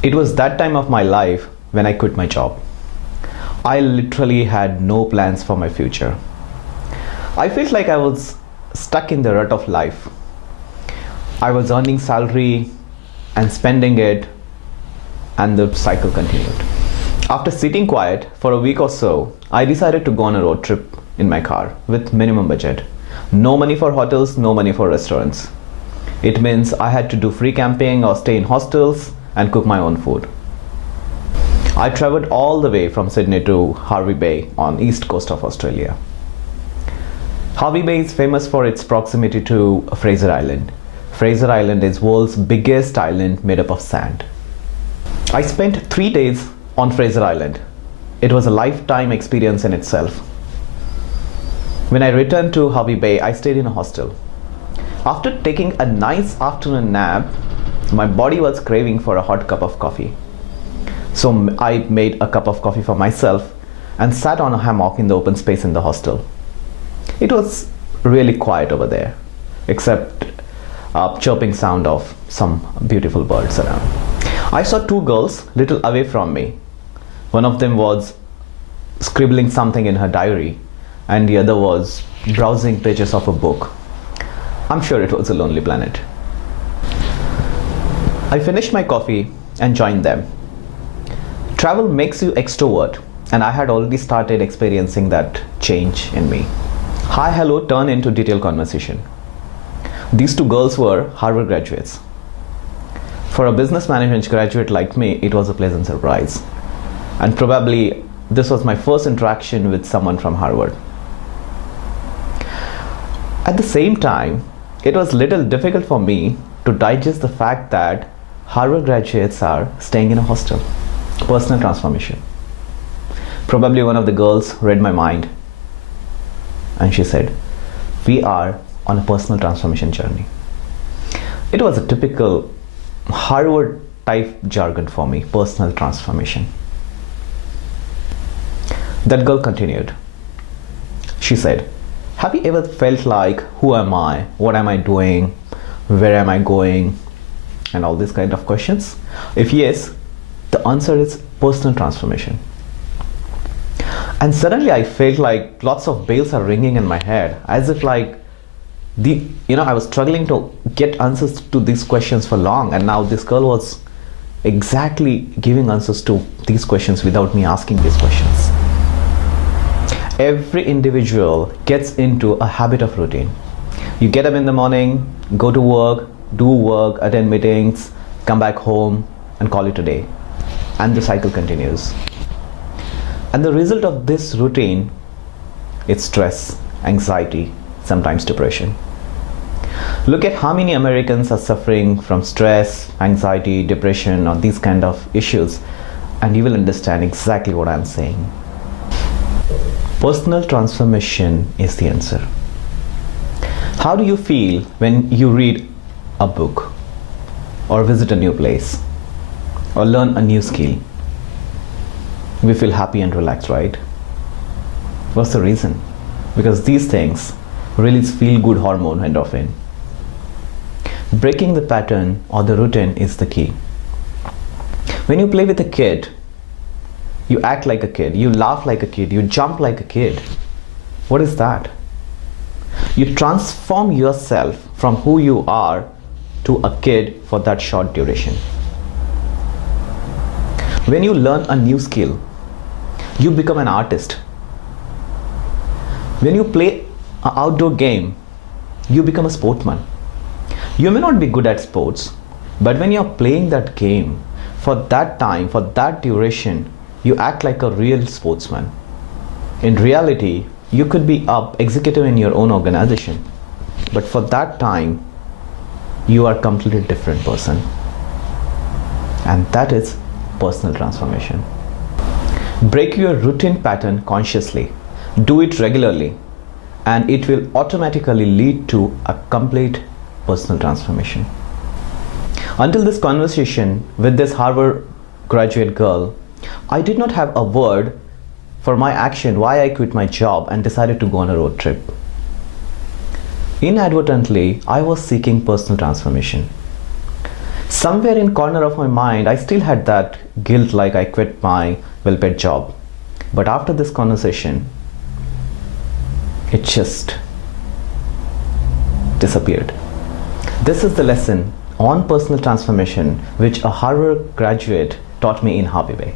It was that time of my life when I quit my job. I literally had no plans for my future. I felt like I was stuck in the rut of life. I was earning salary and spending it, and the cycle continued. After sitting quiet for a week or so, I decided to go on a road trip in my car with minimum budget. No money for hotels, no money for restaurants. It means I had to do free camping or stay in hostels and cook my own food. I traveled all the way from Sydney to Hervey Bay on east coast of Australia. Hervey Bay is famous for its proximity to Fraser Island. Fraser Island is world's biggest island made up of sand. I spent 3 days on Fraser Island. It was a lifetime experience in itself. When I returned to Hervey Bay, I stayed in a hostel. After taking a nice afternoon nap, my body was craving for a hot cup of coffee. So I made a cup of coffee for myself and sat on a hammock in the open space in the hostel. It was really quiet over there, except a chirping sound of some beautiful birds around. I saw two girls little away from me. One of them was scribbling something in her diary, and the other was browsing pages of a book. I'm sure it was a lonely planet. I finished my coffee and joined them. Travel makes you extrovert, and I had already started experiencing that change in me. Hi, hello turned into detailed conversation. These two girls were Harvard graduates. For a business management graduate like me, it was a pleasant surprise. And probably this was my first interaction with someone from Harvard. At the same time, it was little difficult for me to digest the fact that Harvard graduates are staying in a hostel. Personal transformation. Probably one of the girls read my mind and she said, "We are on a personal transformation journey." It was a typical Harvard type jargon for me, personal transformation. That girl continued. She said, "Have you ever felt like, who am I? What am I doing? Where am I going?" And all these kind of questions. If yes, the answer is personal transformation. And suddenly I felt like lots of bells are ringing in my head, as if like I was struggling to get answers to these questions for long, and now this girl was exactly giving answers to these questions without me asking these questions. Every individual gets into a habit of routine. You get up in the morning, go to work, do work, attend meetings, come back home and call it a day. And the cycle continues. And the result of this routine is stress, anxiety, sometimes depression. Look at how many Americans are suffering from stress, anxiety, depression, or these kind of issues, and you will understand exactly what I'm saying. Personal transformation is the answer. How do you feel when you read a book, or visit a new place, or learn a new skill? We feel happy and relaxed, right? What's the reason? Because these things release feel-good hormone, endorphin. Breaking the pattern or the routine is the key. When you play with a kid, you act like a kid, you laugh like a kid, you jump like a kid. What is that? You transform yourself from who you are to a kid for that short duration. When you learn a new skill, you become an artist. When you play an outdoor game, you become a sportsman. You may not be good at sports, but when you're playing that game, for that time, for that duration, you act like a real sportsman. In reality, you could be an executive in your own organization, but for that time, you are a completely different person. And that is personal transformation. Break your routine pattern consciously. Do it regularly, and it will automatically lead to a complete personal transformation. Until this conversation with this Harvard graduate girl, I did not have a word for my action why I quit my job and decided to go on a road trip. Inadvertently, I was seeking personal transformation. Somewhere in corner of my mind, I still had that guilt like I quit my well-paid job. But after this conversation, it just disappeared. This is the lesson on personal transformation which a Harvard graduate taught me in Hervey way.